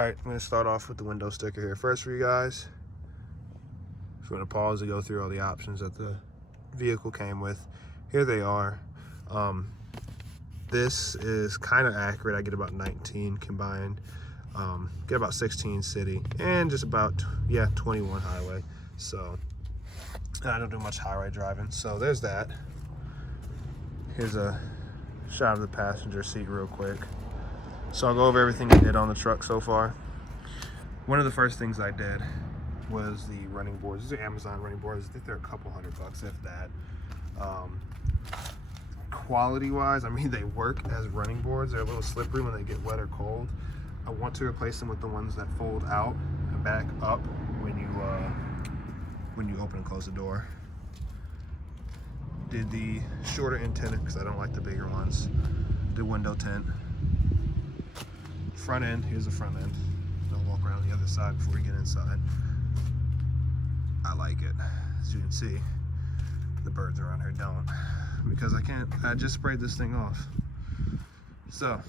Alright, I'm going to start off with the window sticker here first for you guys. Just going to pause to go through all the options that the vehicle came with. Here they are. This is kind of accurate. I get about 19 combined. Get about 16 city and just about 21 highway. So I don't do much highway driving. So there's that. Here's a shot of the passenger seat real quick. So I'll go over everything I did on the truck so far. One of the first things I did was the running boards. These are Amazon running boards. I think they're a couple $100, if that. Quality wise, I mean, they work as running boards. They're a little slippery when they get wet or cold. I want to replace them with the ones that fold out and back up when you open and close the door. Did the shorter end tint because I don't like the bigger ones. Did window tint. Front end, here's the front end. Don't walk around the other side before you get inside. I like it. As you can see, the birds around here don't. Because I just sprayed this thing off. So,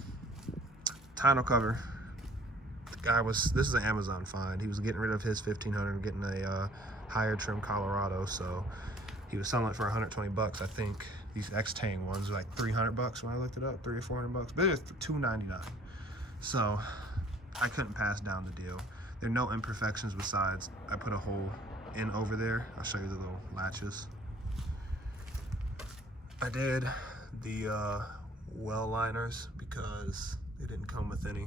tonneau cover. The guy this is an Amazon find. He was getting rid of his 1500 and getting a higher trim Colorado, so he was selling it for 120 bucks. I think these X-Tang ones were like 300 bucks when I looked it up, 300 or 400 bucks, but it was $299. So I couldn't pass down the deal. There are no imperfections besides I put a hole in over there. I'll show you the little latches. I did the well liners because they didn't come with any.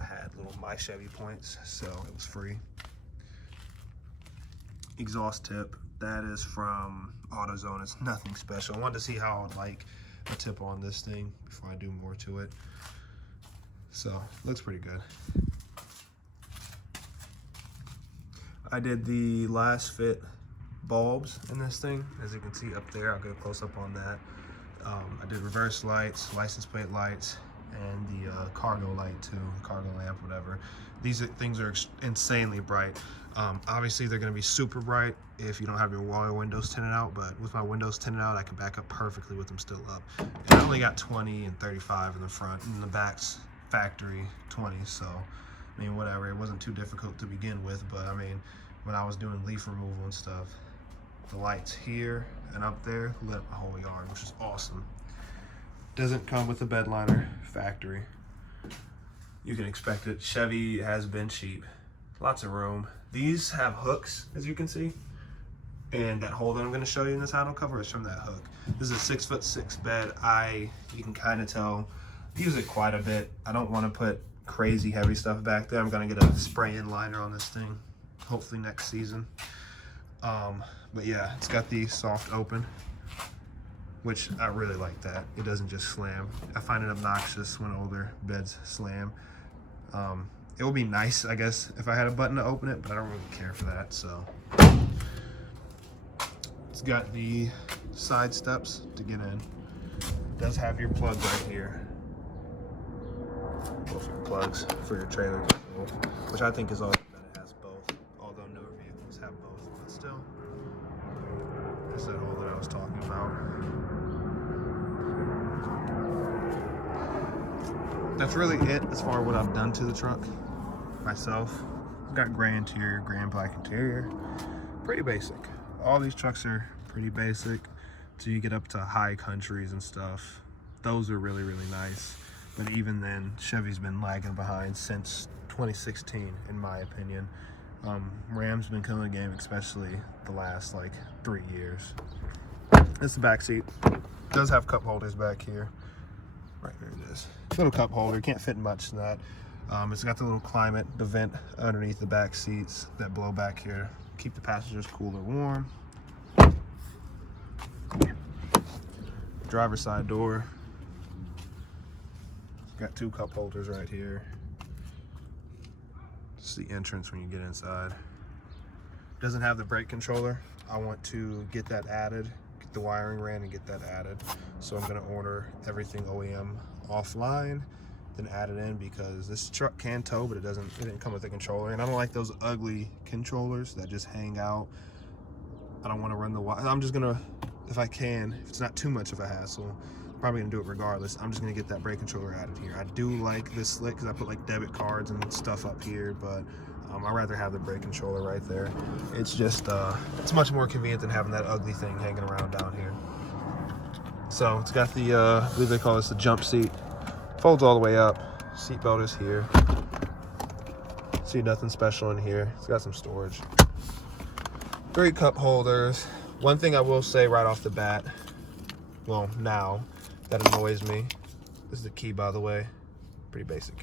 I had little My Chevy points, so it was free. Exhaust tip, that is from AutoZone. It's nothing special. I wanted to see how I would like a tip on this thing before I do more to it. So, looks pretty good. I did the last fit bulbs in this thing. As you can see up there, I'll get a close up on that. I did reverse lights, license plate lights, and the cargo light too, cargo lamp, whatever. These things are insanely bright. Obviously they're gonna be super bright if you don't have your wall windows tinted out, but with my windows tinted out, I can back up perfectly with them still up. And I only got 20 and 35 in the front, and the back's factory 20, so I mean, whatever, it wasn't too difficult to begin with. But I mean, when I was doing leaf removal and stuff, the lights here and up there lit up my whole yard, which is awesome. Doesn't come with a bed liner, factory. You can expect it. Chevy has been cheap. Lots of room. These have hooks, as you can see, and that hole that I'm going to show you in this tonneau cover is from that hook. This is a 6'6" bed. You can kind of tell, use it quite a bit. I don't want to put crazy heavy stuff back there. I'm going to get a spray-in liner on this thing, hopefully next season. But yeah, it's got the soft open, which I really like that. It doesn't just slam. I find it obnoxious when older beds slam. It would be nice, I guess, if I had a button to open it, but I don't really care for that, so. It's got the side steps to get in. It does have your plug right here. Both your plugs for your trailer, which I think is all that it has both, although newer vehicles have both, but still. That's that hole that I was talking about. That's really it as far as what I've done to the truck myself. It's got gray interior, gray and black interior. Pretty basic. All these trucks are pretty basic. So you get up to high countries and stuff. Those are really, really nice. But even then, Chevy's been lagging behind since 2016, in my opinion. Ram's been killing the game, especially the last like 3 years. This is the back seat. It does have cup holders back here. Right here it is. Little cup holder, can't fit much in that. It's got the little climate, the vent underneath the back seats that blow back here. Keep the passengers cool or warm. Driver's side door. Got 2 cup holders right here. This is the entrance when you get inside. Doesn't have the brake controller. I want to get that added, get the wiring ran and get that added. So I'm gonna order everything OEM offline, then add it in, because this truck can tow, but it didn't come with a controller. And I don't like those ugly controllers that just hang out. I don't want to run the wire. I'm just gonna, if I can, if it's not too much of a hassle, probably gonna do it regardless. I'm just gonna get that brake controller out of here. I do like this slick because I put like debit cards and stuff up here, but I'd rather have the brake controller right there. It's just, it's much more convenient than having that ugly thing hanging around down here. So it's got the, I believe they call this the jump seat. Folds all the way up. Seat belt is here. See, nothing special in here. It's got some storage. Great cup holders. One thing I will say right off the bat, well, now, that annoys me. This is the key, by the way. Pretty basic.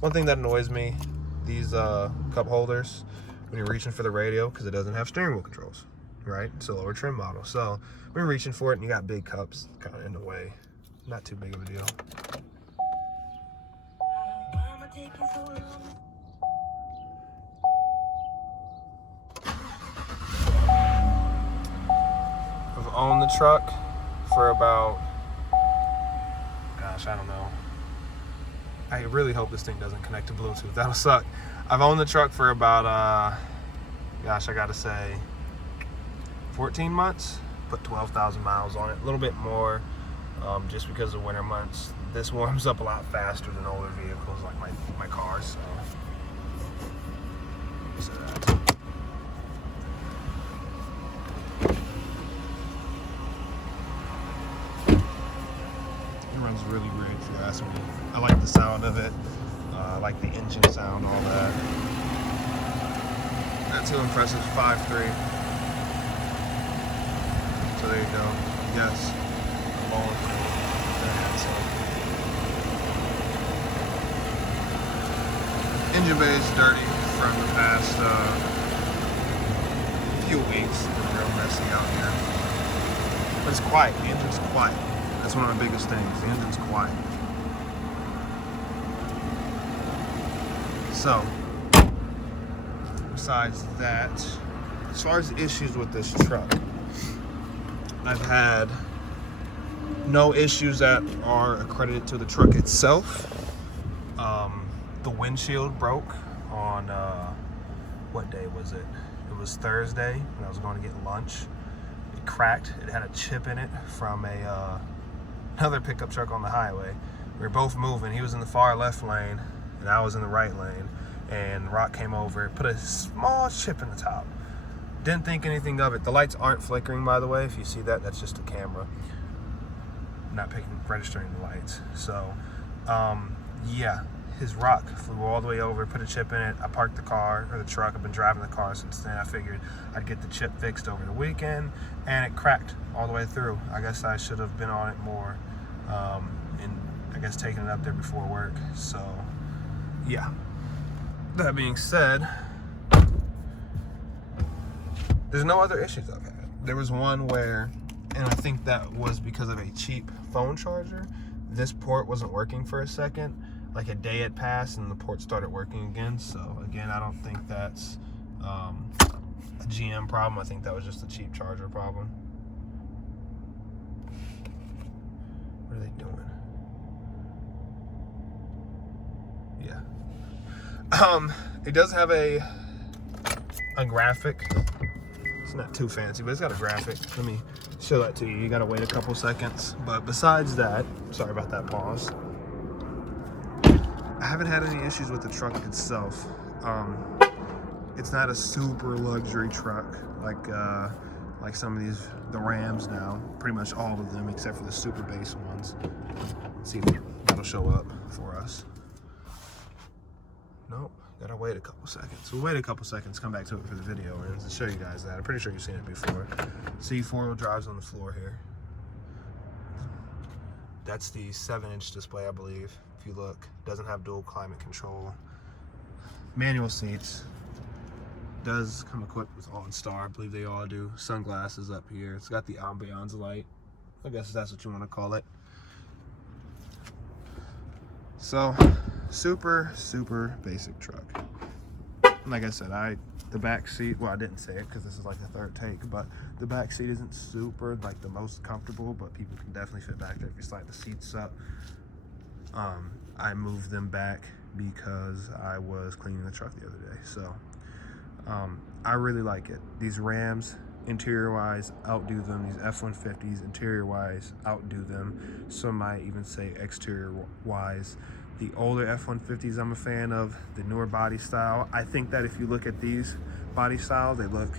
One thing that annoys me, these cup holders, when you're reaching for the radio, because it doesn't have steering wheel controls, right? It's a lower trim model. So when you're reaching for it and you got big cups kind of in the way, not too big of a deal. I've owned the truck for about, gosh, I don't know. I really hope this thing doesn't connect to Bluetooth. That'll suck. I've owned the truck for about, gosh, I gotta say, 14 months. Put 12,000 miles on it. A little bit more, just because of winter months. This warms up a lot faster than older vehicles like my car, so. Runs really great if you ask me. I like the sound of it. I like the engine sound, all that. Not too impressive, 5.3. So there you go. Yes, long. Engine bay is dirty from the past few weeks. It's been real messy out here. But it's quiet. The engine's quiet. That's one of the biggest things. The engine's quiet. So, besides that, as far as issues with this truck, I've had no issues that are accredited to the truck itself. The windshield broke on, what day was it? It was Thursday when I was going to get lunch. It cracked. It had a chip in it from another pickup truck on the highway. We were both moving. He was in the far left lane and I was in the right lane, and Rock came over, put a small chip in the top. Didn't think anything of it. The lights aren't flickering, by the way. If you see that, that's just a camera. Not registering the lights. So, yeah, his Rock flew all the way over, put a chip in it. I parked the car, or the truck. I've been driving the car since then. I figured I'd get the chip fixed over the weekend, and it cracked all the way through. I guess I should have been on it more, and I guess taking it up there before work. So, yeah. That being said, there's no other issues I've had. There was one where, and I think that was because of a cheap phone charger, this port wasn't working for a second. Like a day had passed and the port started working again. So again, I don't think that's a GM problem. I think that was just a cheap charger problem. What are they doing? Yeah. It does have a graphic. It's not too fancy, but it's got a graphic. Let me show that to you. You gotta wait a couple seconds. But besides that, sorry about that pause. I haven't had any issues with the truck itself. It's not a super luxury truck like some of these, the Rams now. Pretty much all of them except for the super base ones. Let's see if that'll show up for us. Nope, gotta wait a couple seconds. We'll wait a couple seconds, come back to it for the video and to show you guys that. I'm pretty sure you've seen it before. See, four-wheel drives on the floor here. That's the 7-inch display, I believe. If you look, doesn't have dual climate control. Manual seats. Does come equipped with OnStar, I believe they all do. Sunglasses up here. It's got the ambiance light. I guess that's what you want to call it. So, super basic truck. Like I said, the back seat, well, I didn't say it because this is like the third take, but the back seat isn't super like the most comfortable, but people can definitely fit back there if you slide the seats up. I moved them back because I was cleaning the truck the other day. So I really like it. These Rams, interior-wise outdo them. These F-150s, interior-wise, outdo them. Some might even say exterior-wise. The older F-150s I'm a fan of, the newer body style. I think that if you look at these body styles, they look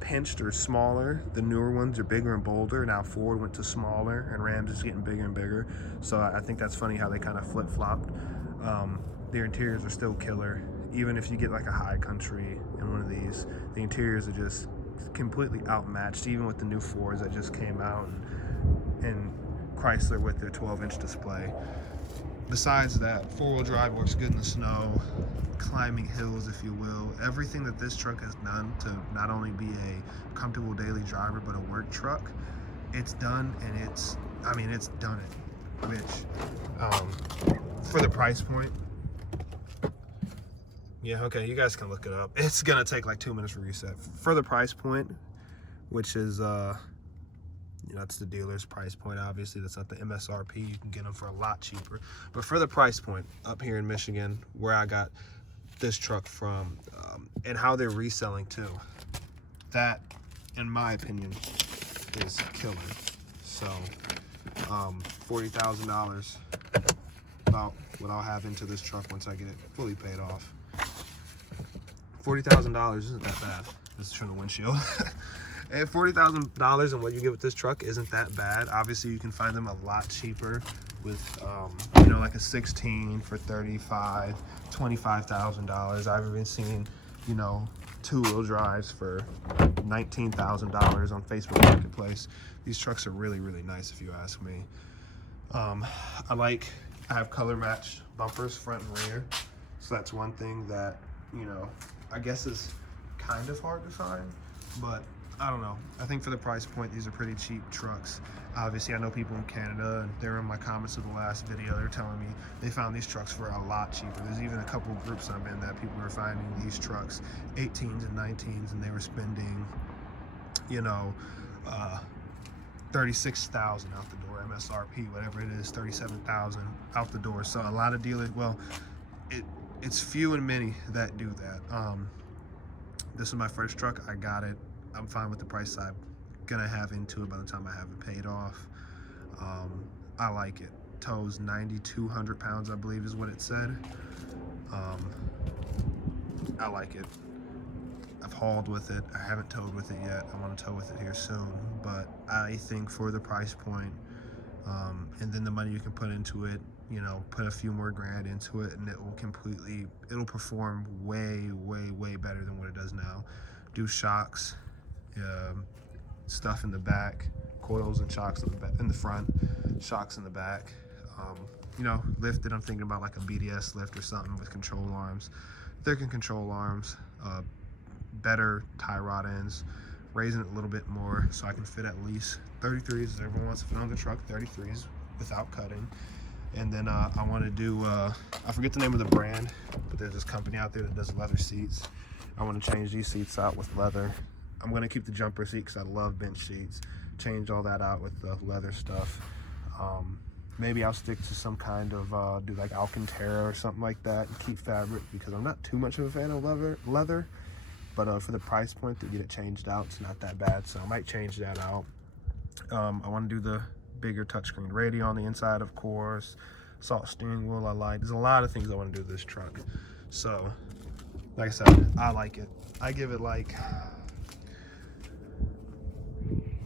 pinched or smaller. The newer ones are bigger and bolder. Now Ford went to smaller and Rams is getting bigger and bigger. So I think that's funny how they kind of flip-flopped. Their interiors are still killer. Even if you get like a high country in one of these, the interiors are just completely outmatched, even with the new Fords that just came out, and Chrysler with their 12-inch display. Besides that, four-wheel drive works good in the snow, climbing hills, if you will. Everything that this truck has done to not only be a comfortable daily driver, but a work truck, it's done, and it's done it. Which, for the price point, yeah, okay, you guys can look it up. It's gonna take like 2 minutes to reset. For the price point, which is, that's the dealer's price point, obviously. That's not the MSRP. You can get them for a lot cheaper. But for the price point, up here in Michigan, where I got this truck from, and how they're reselling too, that, in my opinion, is killer. So, $40,000, about what I'll have into this truck once I get it fully paid off. $40,000 isn't that bad. Let's turn the windshield. And $40,000 and what you get with this truck isn't that bad. Obviously, you can find them a lot cheaper with, like a 16 for $35,000, $25,000. I've even seen, two-wheel drives for $19,000 on Facebook Marketplace. These trucks are really, really nice, if you ask me. I have color matched bumpers front and rear. So that's one thing that, I guess is kind of hard to find, but I don't know. I think for the price point, these are pretty cheap trucks. Obviously, I know people in Canada, and they're in my comments of the last video. They're telling me they found these trucks for a lot cheaper. There's even a couple of groups I'm in that people were finding these trucks, 18s and 19s, and they were spending, $36,000 out the door, MSRP, whatever it is, $37,000 out the door. So a lot of dealers, well, it's few and many that do that. This is my first truck. I got it. I'm fine with the price I'm gonna have into it by the time I have it paid off. I like it. Tows 9,200 pounds, I believe is what it said. I like it. I've hauled with it. I haven't towed with it yet. I want to tow with it here soon. But I think for the price point, and then the money you can put into it, put a few more grand into it, and it'll perform way, way, way better than what it does now. Do shocks, stuff in the back, coils and shocks in the front, shocks in the back. Lifted, I'm thinking about like a BDS lift or something with control arms, thicker control arms, better tie rod ends, raising it a little bit more so I can fit at least 33s. Everyone wants to fit on the truck, 33s without cutting. And then I want to do, I forget the name of the brand, but there's this company out there that does leather seats. I want to change these seats out with leather. I'm going to keep the jumper seat because I love bench seats. Change all that out with the leather stuff. Maybe I'll stick to some kind of, do like Alcantara or something like that and keep fabric, because I'm not too much of a fan of leather. But for the price point to get it changed out, it's not that bad. So I might change that out. I want to do the bigger touchscreen radio on the inside, of course. Salt steering wheel I like. There's a lot of things I want to do with this truck. So, like I said, I like it. I give it like,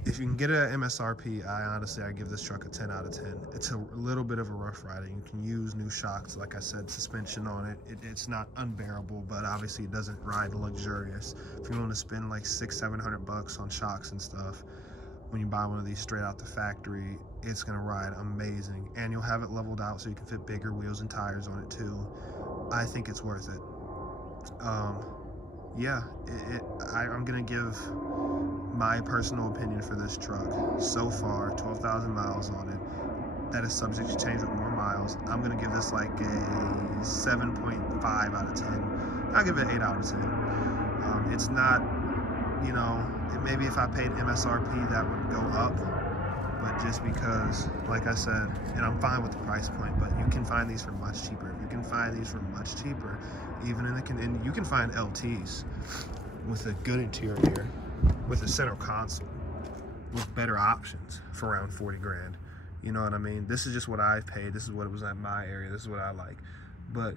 if you can get it at MSRP, I give this truck a 10 out of 10. It's a little bit of a rough rider. You can use new shocks, like I said, suspension on it. It's not unbearable, but obviously it doesn't ride luxurious. If you want to spend like $600-700 on shocks and stuff, when you buy one of these straight out the factory, it's gonna ride amazing, and you'll have it leveled out so you can fit bigger wheels and tires on it too. I think it's worth it. I'm gonna give my personal opinion for this truck. So far, 12,000 miles on it. That is subject to change with more miles. I'm gonna give this like a 7.5 out of 10. I'll give it 8 out of 10. It's not, maybe if I paid MSRP that would go up, but just because, like I said, and I'm fine with the price point, but you can find these for much cheaper. You can find these for much cheaper, even and you can find LTs with a good interior, with a center console, with better options for around 40 grand. You know what I mean? This is just what I paid. This is what it was at my area. This is what I like. But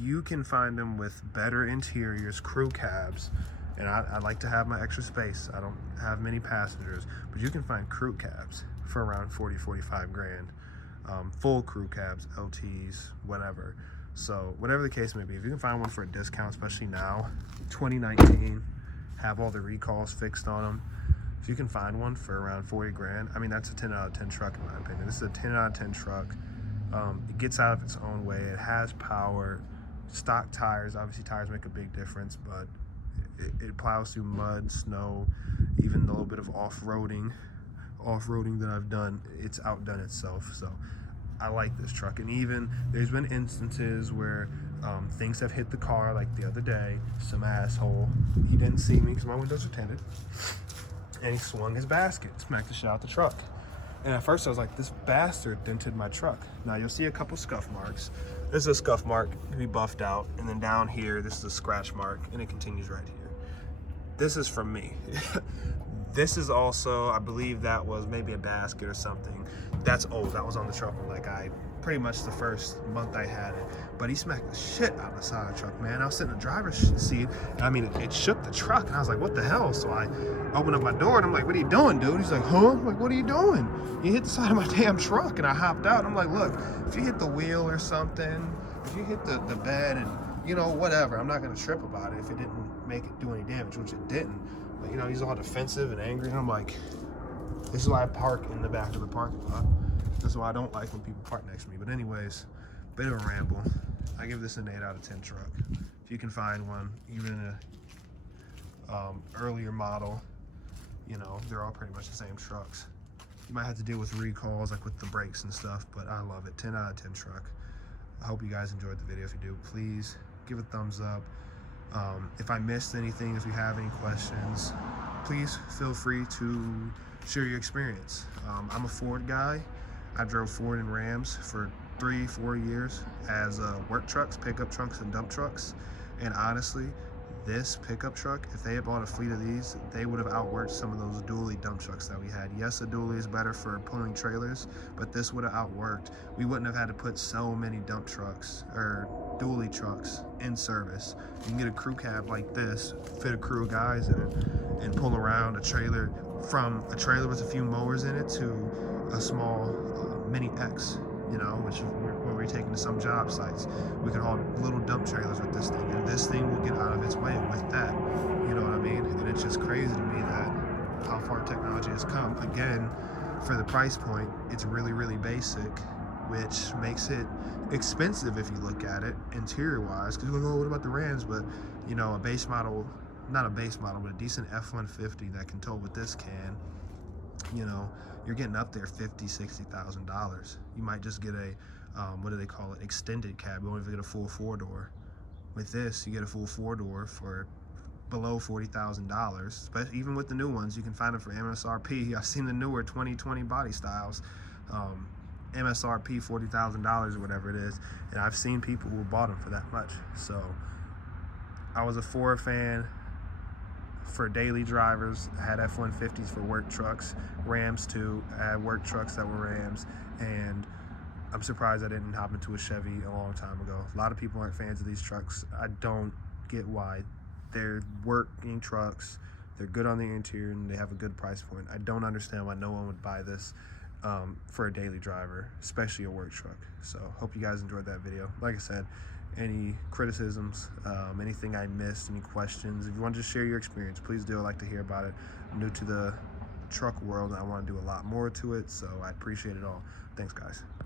you can find them with better interiors, crew cabs, and I like to have my extra space. I don't have many passengers, but you can find crew cabs for around 40, 45 grand. Full crew cabs, LTs, whatever. So whatever the case may be, if you can find one for a discount, especially now, 2019, have all the recalls fixed on them. If you can find one for around 40 grand, I mean, that's a 10 out of 10 truck in my opinion. This is a 10 out of 10 truck. It gets out of its own way. It has power, stock tires. Obviously tires make a big difference, but it plows through mud, snow, even a little bit of off-roading that I've done. It's outdone itself. So I like this truck. And even there's been instances where things have hit the car, like the other day, some asshole, he didn't see me because my windows are tinted, and he swung his basket, smacked the shit out the truck. And at first I was like, this bastard dented my truck. Now you'll see a couple scuff marks. This is a scuff mark, it can be buffed out. And then down here, this is a scratch mark, and it continues right here. This is from me. This is also, I believe that was maybe a basket or something. That's old, that was on the truck like pretty much the first month I had it. But he smacked the shit out of the side of the truck, man. I was sitting in the driver's seat, and I mean, it shook the truck, and I was like, what the hell? So I opened up my door, and I'm like, what are you doing, dude? He's like, huh? I'm like, what are you doing? You hit the side of my damn truck. And I hopped out, and I'm like, look, if you hit the wheel or something, if you hit the bed and, you know, whatever, I'm not gonna trip about it if it didn't make it do any damage, which it didn't. But, you know, he's all defensive and angry, and I'm like, this is why I park in the back of the parking lot. That's why I don't like when people park next to me. But anyways, bit of a ramble. I give this an 8 out of 10 truck. If you can find one, even in a earlier model, you know, they're all pretty much the same trucks. You might have to deal with recalls, like with the brakes and stuff, but I love it. 10 out of 10 truck. I hope you guys enjoyed the video. If you do, please give a thumbs up. If I missed anything, if you have any questions, please feel free to share your experience. I'm a Ford guy. I drove Ford and Rams for 3-4 years as work trucks, pickup trucks, and dump trucks. And honestly, this pickup truck, if they had bought a fleet of these, they would have outworked some of those dually dump trucks that we had. Yes, a dually is better for pulling trailers, but this would have outworked. We wouldn't have had to put so many dump trucks or dually trucks in service. You can get a crew cab like this, fit a crew of guys in it, and pull around a trailer, from a trailer with a few mowers in it to a small Mini X, you know, which is where we're taking to some job sites. We can haul little dump trailers with this thing, and this thing will get out of its way with that. You know what I mean? And it's just crazy to me that how far technology has come. Again, for the price point, it's really, really basic, which makes it expensive if you look at it interior-wise. Because you're like, oh, what about the Rams? But, you know, a base model, not a base model, but a decent F-150 that can tow what this can, you know, you're getting up there $50,000, $60,000. You might just get a, what do they call it, extended cab. You won't even get a full 4-door. With this, you get a full 4-door for below $40,000. But even with the new ones, you can find them for MSRP. I've seen the newer 2020 body styles, MSRP $40,000 or whatever it is, and I've seen people who bought them for that much. So I was a Ford fan for daily drivers. I had F-150s for work trucks, Rams too. I had work trucks that were Rams, and I'm surprised I didn't hop into a Chevy a long time ago. A lot of people aren't fans of these trucks. I don't get why. They're working trucks, they're good on the interior, and they have a good price point. I don't understand why no one would buy this for a daily driver, especially a work truck. So hope you guys enjoyed that video. Like I said, any criticisms, anything I missed, any questions, if you want to just share your experience, please do. I'd like to hear about it. I'm new to the truck world, and I want to do a lot more to it, so I appreciate it all. Thanks, guys.